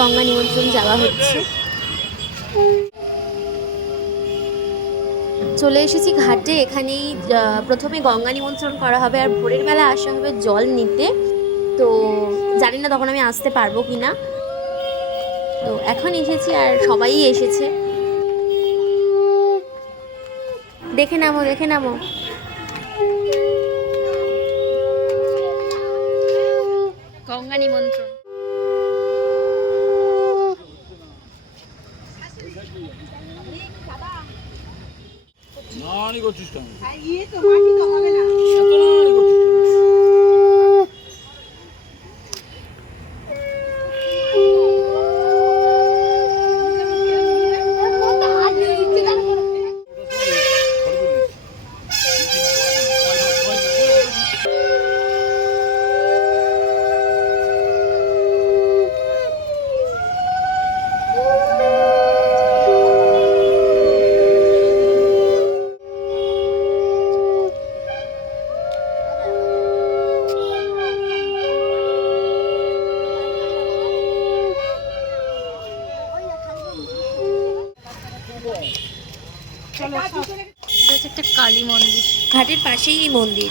গঙ্গা নিমন্ত্রণ যাওয়া হচ্ছে। চলে এসেছি ঘাটে। এখানেই প্রথমে গঙ্গা নিমন্ত্রণ করা হবে আর ভোরের বেলা আসা হবে জল নিতে। তো জানি না তখন আমি আসতে পারবো কি না। তো এখন এসেছি আর সবাই এসেছে। দেখে নামো, দেখে নামো। গঙ্গা নিমন্ত্রণ। নানি করছিস কেন? ইয়ে তো মাটি তো হবে না। এত নানি করছিস কেন? একটা কালী মন্দির, ঘাটের পাশেই এই মন্দির।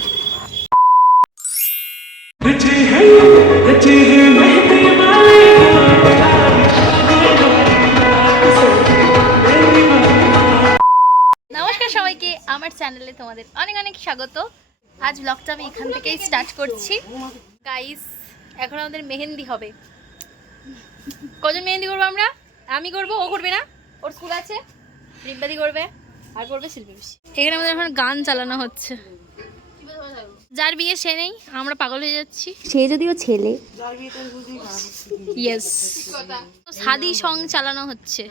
নমস্কার সবাইকে, আমার চ্যানেলে তোমাদের অনেক অনেক স্বাগত। আজ ব্লগটা আমি এখান থেকেই স্টার্ট করছি। গাইস, এখন আমাদের মেহেন্দি হবে। কজন মেহেন্দি করবো আমরা? আমি করবো, ও করবে না, ওর স্কুল আছে। রিম্পাদি করবে আর করবে শিল্পী বেশি। এখানে আমাদের এখন গান চালানো হচ্ছে। যার বিয়ে সে নেই, আমরা পাগল হয়ে যাচ্ছি। সে যদিও ছেলে। ইয়েস, সাদি সং চালানো হচ্ছে,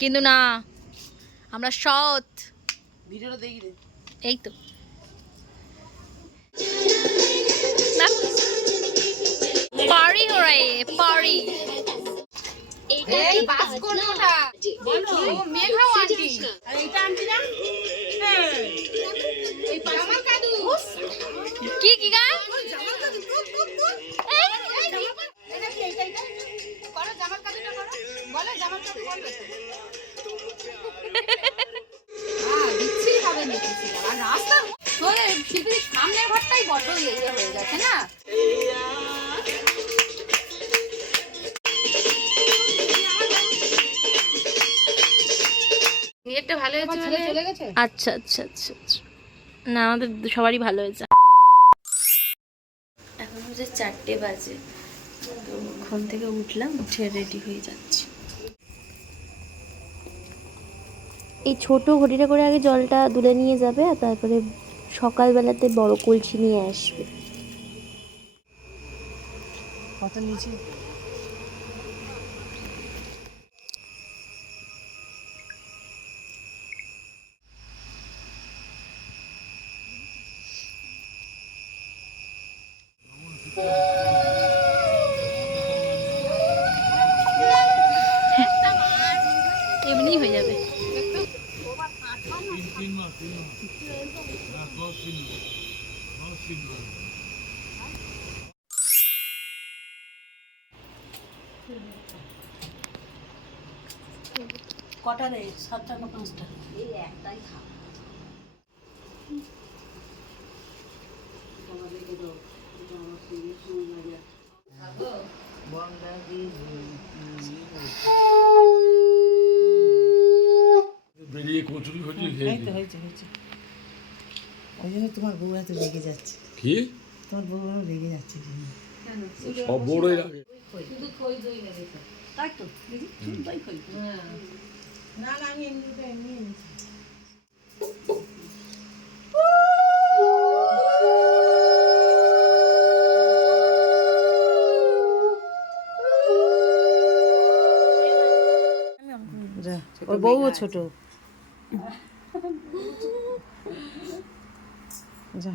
কিন্তু না, আমরা সৎ। ভিডিওটা দেখি রে। এই তো পারি हो रहा है पारी। এই বাস কোনটা বলো? ও মেঘাও আন্টি। আর এটা আন্টি না? হ্যাঁ, এই জামাল কাদু। কি কি গান? জামাল কাদু। এই এটা কি এটা? করো জামাল কাদুটা করো। বলো জামাল কাদু বলবে। দিচ্ছি হবে দেখছি। আর রাস্তা তোর শিল্পীর সামনের ঘরটাই বড় ইয়ে হয়ে গেছে না? নেটটা ভালো হয়েছে, ছেলে চলে গেছে। আচ্ছা আচ্ছা আচ্ছা আচ্ছা, না আমাদের সবারই ভালো হয়েছে। এখন হচ্ছে 4টে বাজে, তো ঘুম থেকে উঠলাম, উঠে রেডি হয়ে যাচ্ছি। এই ছোট ঘটিটা করে আগে জলটা তুলে নিয়ে যাবে, আর তারপরে সকালবেলাতে বড় কলসি নিয়ে আসবে। কত নিচে এমনি হয়ে যাবে। কটা রে? 7টা না 5টা? এই একটাই খা। বেরিয়ে কচুরি হয়েছে হয়েছে হয়েছে। ওই জন্য তোমার বউ এত রেগে যাচ্ছে। কি তোমার বউ রেগে যাচ্ছে সব বড়ই লাগে। শুধু খই দই নেবে তো, তাই তো দিদি? শুধু দই খই। না না, আমি এমনিতে এমনি এনেছি। বউও ছোট যা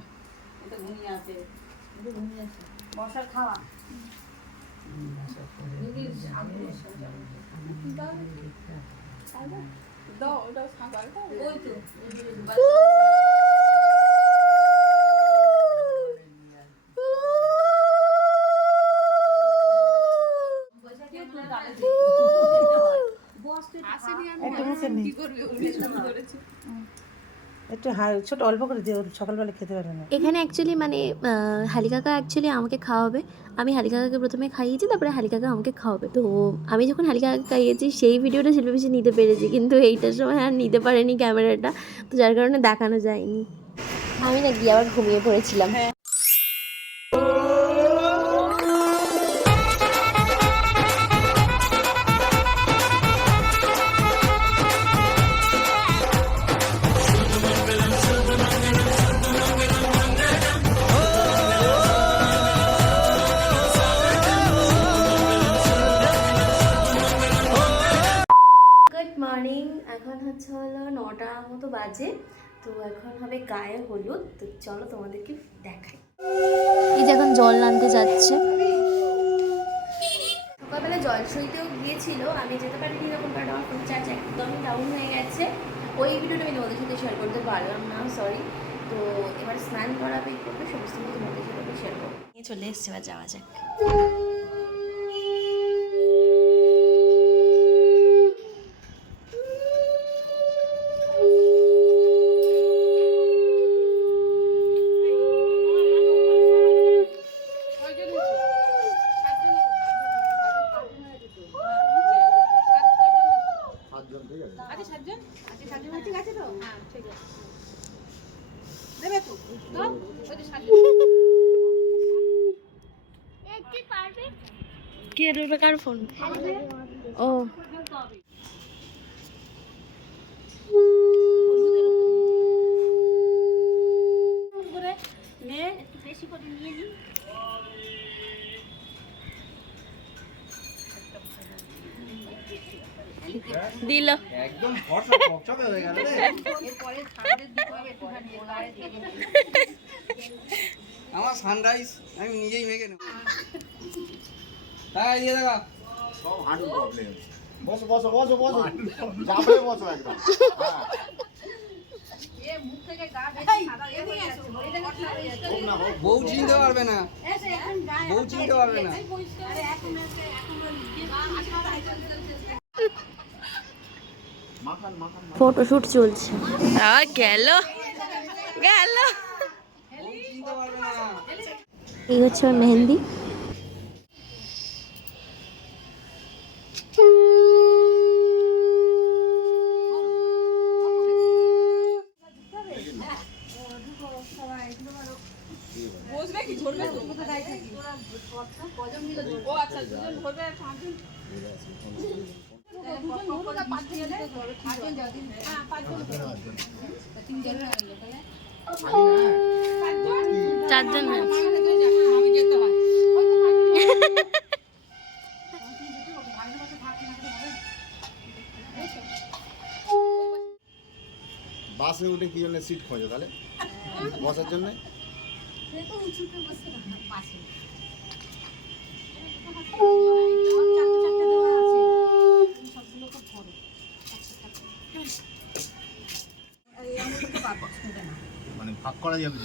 একটু মুখে নেই একটু ছোট অল্প করে দিয়ে সকালবেলা খেতে পারে না। এখানে অ্যাকচুয়ালি মানে হালিকাকা অ্যাকচুয়ালি আমাকে খাওয়াবে। আমি হালিকাকাকে প্রথমে খাইয়েছি, তারপরে হালিকাকা আমাকে খাওয়াবে। তো আমি যখন হালিকাকাকে খাইয়েছি সেই ভিডিওটা শিল্পী পিছিয়ে নিতে পেরেছি, কিন্তু এইটার সময় আর নিতে পারেনি ক্যামেরাটা, তো যার কারণে দেখানো যায়নি। আমি না গিয়ে আবার ঘুমিয়ে পড়েছিলাম। গুড মর্নিং, এখন হলো 9টা মতো বাজে। তো এখন হবে গায়ে হলুদ। তো চলো তোমাদেরকে দেখাই। এই যে এখন জল আনতে যাচ্ছে। সকালবেলা জল সইতেও গিয়েছিল, আমি যেতে পারিনি তখন, কারণ আমার ফোন চার্জ একদমই ডাউন হয়ে গেছে। ওই ভিডিওটা আমি তোমাদের সাথে শেয়ার করতে পারলাম না, সরি। তো এবার স্নান করাবে করবে, সমস্ত কিছু তোমাদের সাথে শেয়ার করবো। নিয়ে চলে এসছে, এবার যাওয়া যাক। কে রুবে কার ফোন? ও দিল। একদম ফর্সা চকচকে হয়ে গেল রে। আমার সানরাইজ আমি নিজেই মেখে নেব। তাই দিয়ে দেখা সব হাঁটু প্রবলেম। বসো বসো বসো বসো, চাপড়ে বসো একদম। বউ চিনতে পারবে না, বউ চিনতে পারবে না। ফটোশুট চলছে। গেল গেল। বউ চিনতে পারবে না। এই হচ্ছে ওর মেহেন্দি। চারজন বাসে উঠে কি জন্য সিট খোঁজো তাহলে বসার জন্য? মানে ভাগ করা যাবে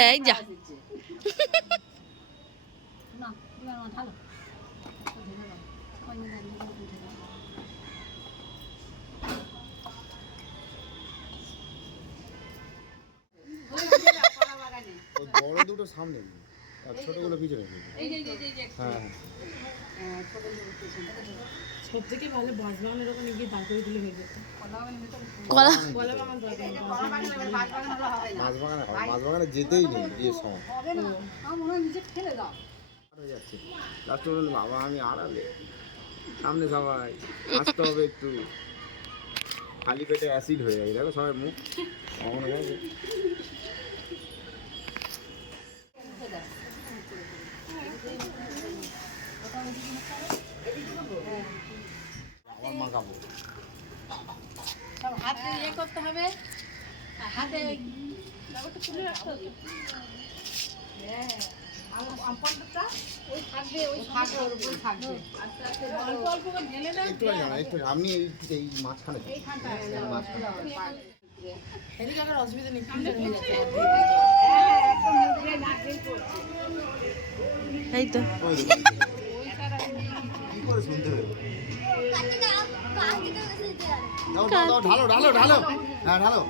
এই যা। বড় দুটো সামনে আর ছোটগুলো পিছনে। হ্যাঁ সব থেকে ভালো বাঁশবাগানের ওখানে গিয়ে দাঁড় করে দিলে হয়ে যেত। কলা মাছবাগানে যেতেই নেই বিয়ের সময় হয়ে যাচ্ছে। লাস্ট বলল বাবা আমি আড়ালে সামনে সবাই আসতে হবে একটু, খালি পেটে অ্যাসিড হয়ে যায় দেখো সবাই মুখ এমন হয়ে গেছে। আবার মাখাবো। সব হাতে ইয়ে করতে হবে, হাতে ব্যাপারটা তুলে রাখতে হবে। হ্যাঁ, আমপানটা ওই থাকবে, ওই থাকবে, ওর উপর থাকবে। আস্তে আস্তে অল্প অল্প করে ঢেলে না। একটু না, একটু আপনি এই মাঝখানে দিন। এইখানটা হেলিকপ্টার অসুবিধা নেই, ফ্রিজে হয়ে যাচ্ছে। হ্যাঁ, একদম মুখে নাকলেই পড়ছে। এই তো ওই দেখুন। কি করে শুনতে হবে? দাও দাও দাও, ঢালো ঢালো ঢালো, হ্যাঁ ঢালো।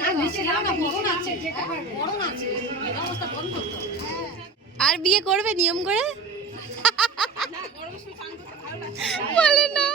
না, নিচে দাও না, বরণ আছে, যেটা বরণ আছে, এই অবস্থা বন্ধ করতে হবে। আর বিয়ে করবে নিয়ম করে? বলে না।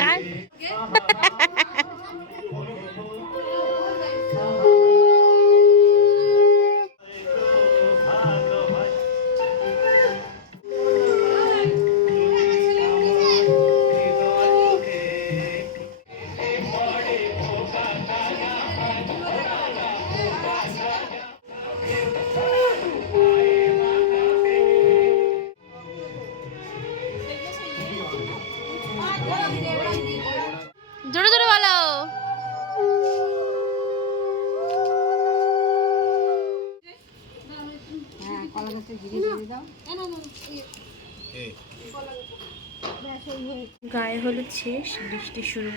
কার? জোরে জোরে বলো। গায়ে হলুদ শেষ, বৃষ্টি শুরু।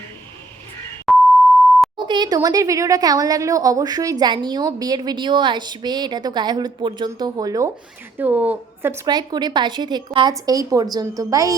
ওকে, তোমাদের ভিডিওটা কেমন লাগলো অবশ্যই জানিও। বিয়ের ভিডিও আসবে, এটা তো গায়ে হলুদ পর্যন্ত হলো, তো সাবস্ক্রাইব করে পাশে থেকো। আজ এই পর্যন্ত, বাই।